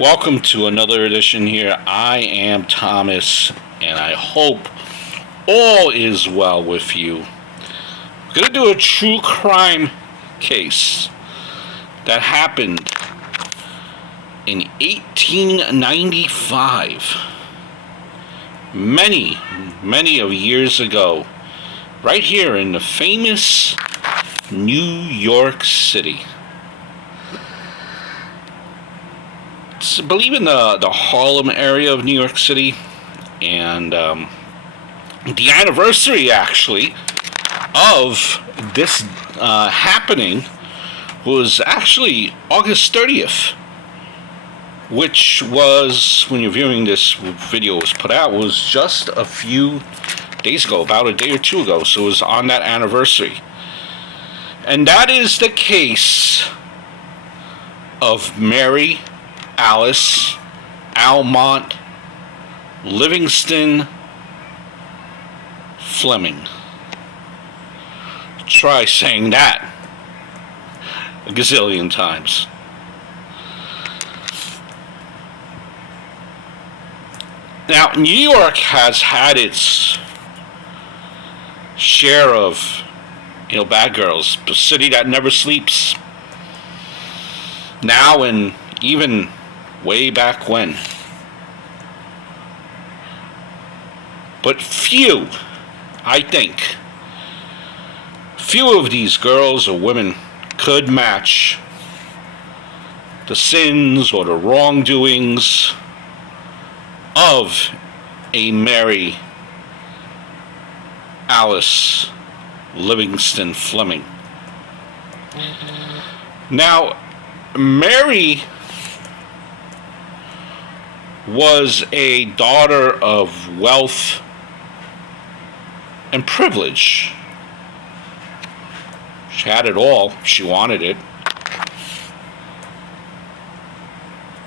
Welcome to another edition here. I am Thomas, and I hope all is well with you. We're going to do a true crime case that happened in 1895. Many of years ago, right here in the famous New York City. I believe in the Harlem area of New York City, and the anniversary actually of this happening was actually August 30th, which was, when you're viewing this video was put out, was just a few days ago, about a day or two ago. So it was on that anniversary, and that is the case of Mary Alice Almont Livingston Fleming. Try saying that a gazillion times. Now, New York has had its share of, bad girls. The city that never sleeps. Now, and even way back when. But few of these girls or women could match the sins or the wrongdoings of a Mary Alice Livingston Fleming. Now, Mary was a daughter of wealth and privilege. She had it all. She wanted it.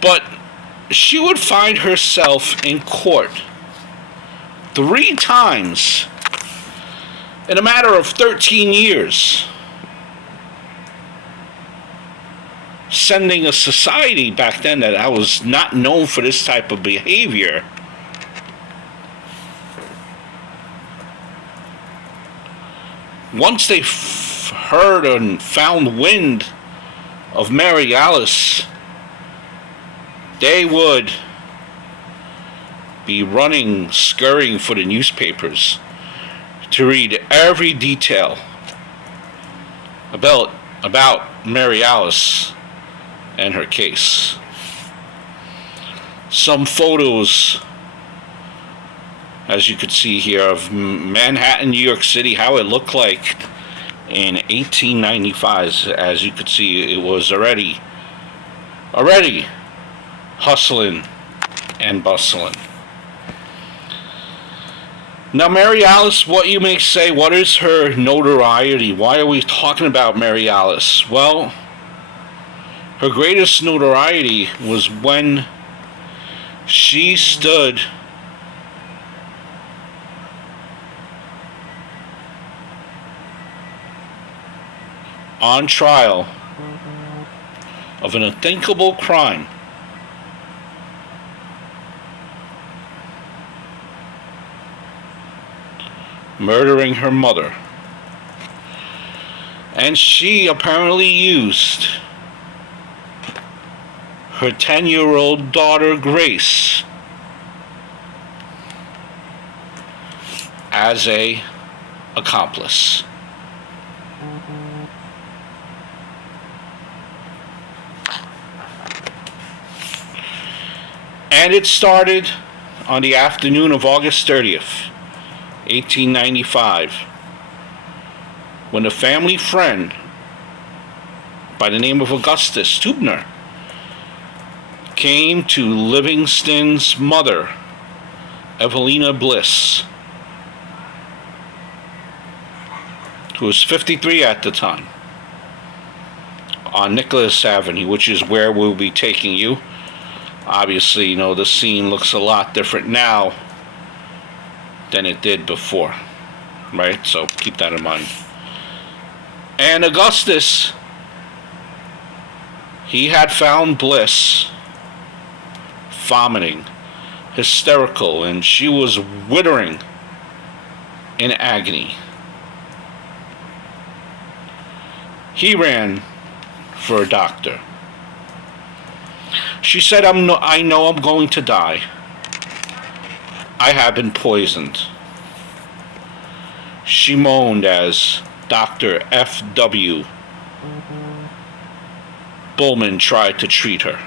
But she would find herself in court 3 times in a matter of 13 years. Sending a society back then that was not known for this type of behavior. Once they heard and found wind of Mary Alice, they would be scurrying for the newspapers to read every detail about Mary Alice and her case. Some photos, as you could see here, of Manhattan, New York City, how it looked like in 1895. As you could see, it was already hustling and bustling. Now, Mary Alice, what you may say, what is her notoriety? Why are we talking about Mary Alice? Well, her greatest notoriety was when she stood on trial of an unthinkable crime. Murdering her mother. And she apparently used her 10-year-old daughter, Grace, as an accomplice. And it started on the afternoon of August 30th, 1895, when a family friend by the name of Augustus Tubner came to Livingston's mother, Evelyn Bliss, who was 53 at the time, on Nicholas Avenue, which is where we'll be taking you. Obviously, the scene looks a lot different now than it did before, right? So keep that in mind. And Augustus, he had found Bliss vomiting, hysterical, and she was withering in agony. He ran for a doctor. She said, I know I'm going to die. I have been poisoned. She moaned as Dr. F.W. Bullman tried to treat her.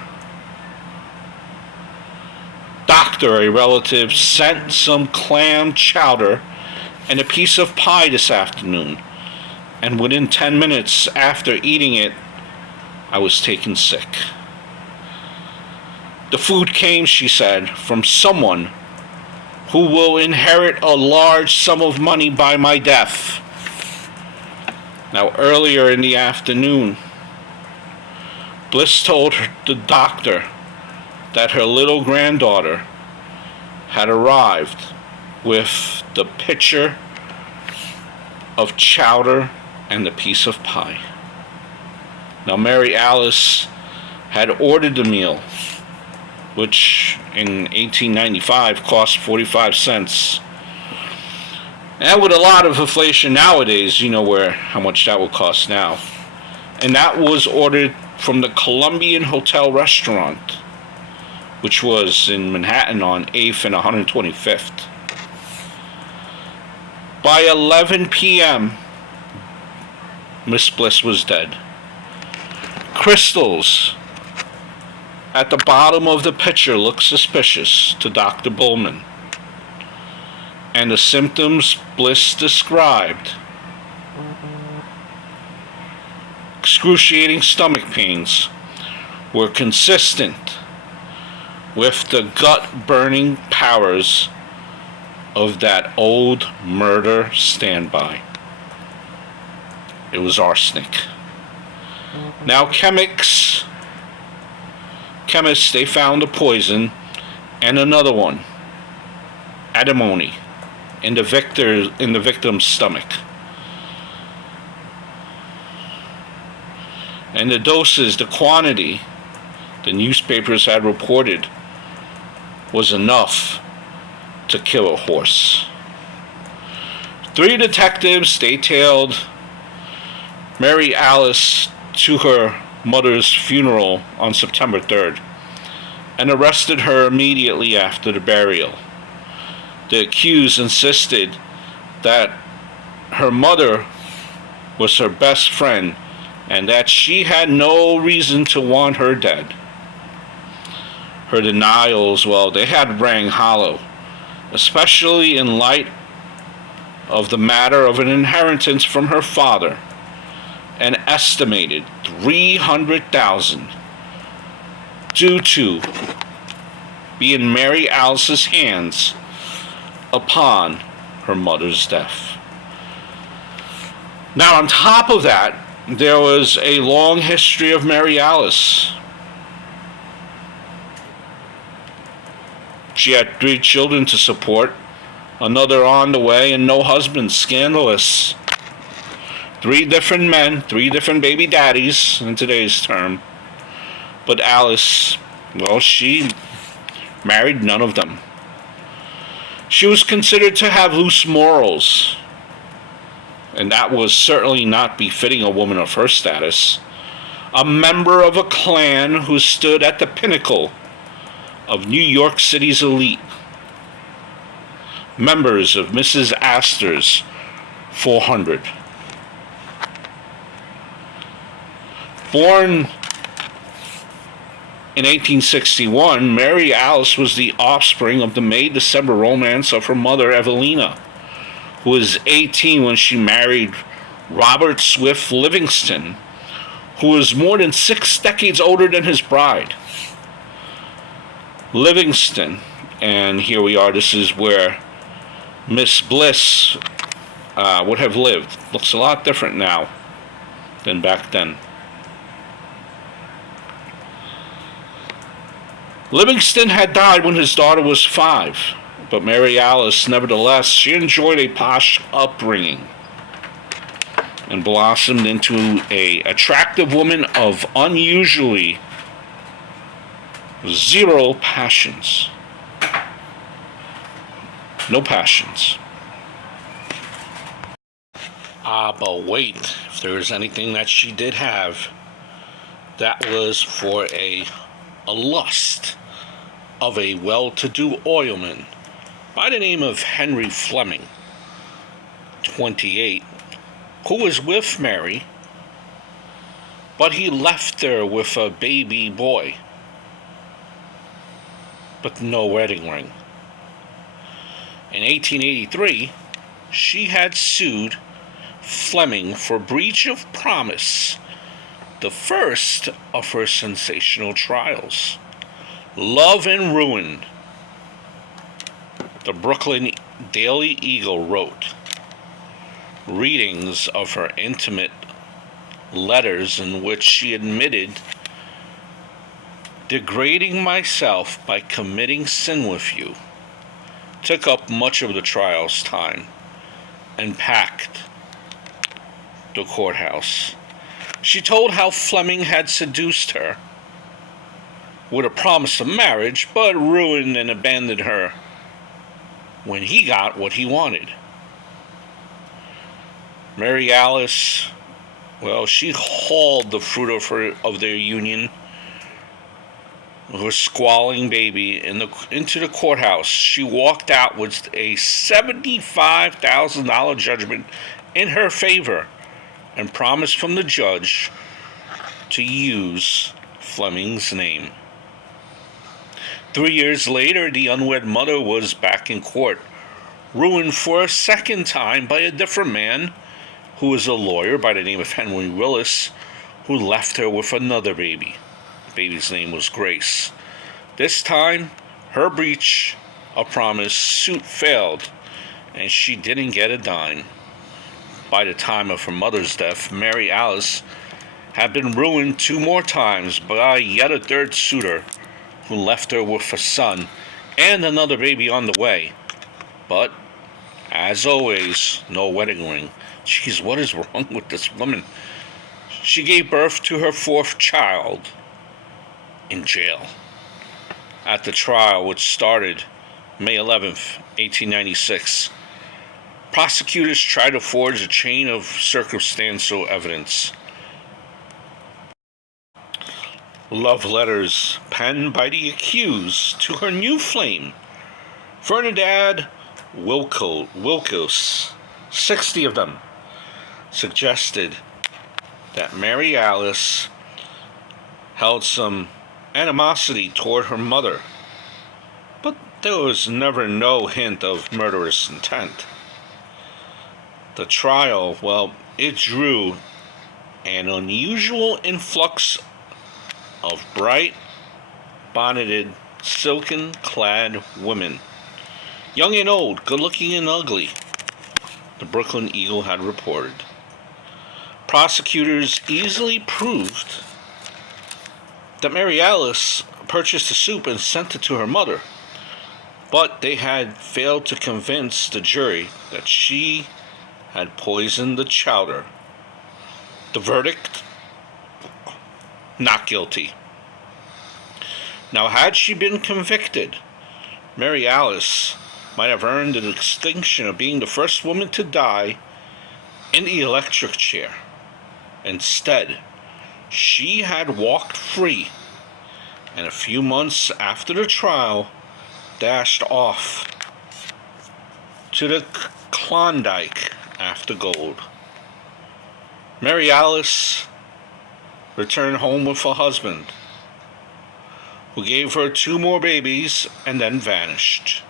Doctor, a relative, sent some clam chowder and a piece of pie this afternoon, and within 10 minutes after eating it, I was taken sick. The food came, she said, from someone who will inherit a large sum of money by my death. Now, earlier in the afternoon, Bliss told the doctor that her little granddaughter had arrived with the pitcher of chowder and the piece of pie. Now, Mary Alice had ordered the meal, which in 1895 cost 45 cents. And with a lot of inflation nowadays, you know how much that would cost now. And that was ordered from the Colombian Hotel Restaurant, which was in Manhattan on 8th and 125th. By 11 p.m., Miss Bliss was dead. Crystals at the bottom of the pitcher looked suspicious to Dr. Bullman, and the symptoms Bliss described, excruciating stomach pains, were consistent with the gut-burning powers of that old murder standby. It was arsenic. Now chemists, they found a poison and another one, antimony, in the victim's stomach. And the doses, the quantity, the newspapers had reported, was enough to kill a horse. 3 detectives detailed Mary Alice to her mother's funeral on September 3rd and arrested her immediately after the burial. The accused insisted that her mother was her best friend and that she had no reason to want her dead. Her denials, well, they had rang hollow, especially in light of the matter of an inheritance from her father, an estimated $300,000, due to be in Mary Alice's hands upon her mother's death. Now, on top of that, there was a long history of Mary Alice. She had 3 children to support, another on the way, and no husband. Scandalous. 3 different men, 3 different baby daddies in today's term. But Alice, well, she married none of them. She was considered to have loose morals, and that was certainly not befitting a woman of her status. A member of a clan who stood at the pinnacle of New York City's elite. Members of Mrs. Astor's 400. Born in 1861, Mary Alice was the offspring of the May-December romance of her mother, Evelina, who was 18 when she married Robert Swift Livingston, who was more than 6 decades older than his bride. Livingston, and here we are, this is where Miss Bliss would have lived. Looks a lot different now than back then. Livingston had died when his daughter was 5, but Mary Alice, nevertheless, she enjoyed a posh upbringing and blossomed into an attractive woman of unusually Zero passions. No passions. But wait, if there was anything that she did have, that was for a lust of a well-to-do oilman by the name of Henry Fleming, 28, who was with Mary, but he left her with a baby boy, but no wedding ring. In 1883, she had sued Fleming for breach of promise, the first of her sensational trials. Love and Ruin. The Brooklyn Daily Eagle wrote readings of her intimate letters in which she admitted degrading myself by committing sin with you took up much of the trial's time and packed the courthouse. She told how Fleming had seduced her with a promise of marriage, but ruined and abandoned her when he got what he wanted. Mary Alice, well, she hauled the fruit of their union, her squalling baby, into the courthouse. She walked out with a $75,000 judgment in her favor and promised from the judge to use Fleming's name. 3 years later, the unwed mother was back in court, ruined for a second time by a different man who was a lawyer by the name of Henry Willis, who left her with another baby. The baby's name was Grace. This time, her breach of promise suit failed, and she didn't get a dime. By the time of her mother's death, Mary Alice had been ruined 2 more times by yet a third suitor who left her with a son and another baby on the way. But, as always, no wedding ring. Jeez, what is wrong with this woman? She gave birth to her 4th child in jail. At the trial, which started May 11th, 1896, prosecutors tried to forge a chain of circumstantial evidence. Love letters penned by the accused to her new flame, Ferdinand Wilkos, 60 of them, suggested that Mary Alice held some animosity toward her mother, but there was never no hint of murderous intent. The trial, well, it drew an unusual influx of bright, bonneted, silken-clad women, young and old, good-looking and ugly, the Brooklyn Eagle had reported. Prosecutors easily proved that Mary Alice purchased the soup and sent it to her mother, but they had failed to convince the jury that she had poisoned the chowder. The verdict? Not guilty. Now, had she been convicted, Mary Alice might have earned the distinction of being the first woman to die in the electric chair. Instead, she had walked free, and a few months after the trial, dashed off to the Klondike after gold. Mary Alice returned home with her husband, who gave her 2 more babies and then vanished.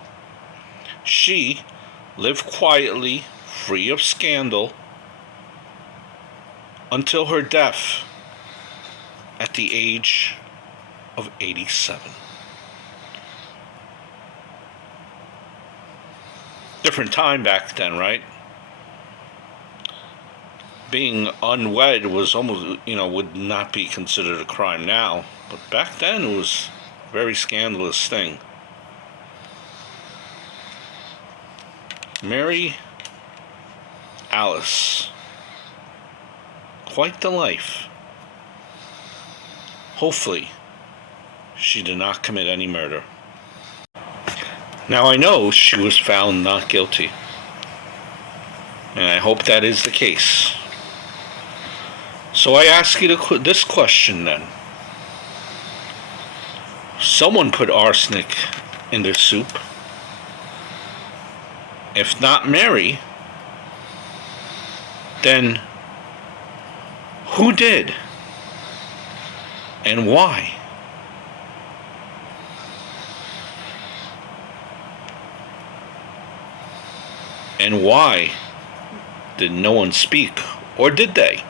She lived quietly, free of scandal, until her death at the age of 87. Different time back then, right? Being unwed was almost, would not be considered a crime now. But back then it was a very scandalous thing. Mary Alice. Quite the life. Hopefully, she did not commit any murder. Now I know she was found not guilty, and I hope that is the case. So I ask you this question then. Someone put arsenic in their soup. If not Mary, then who did? And why? And why did no one speak? Or did they?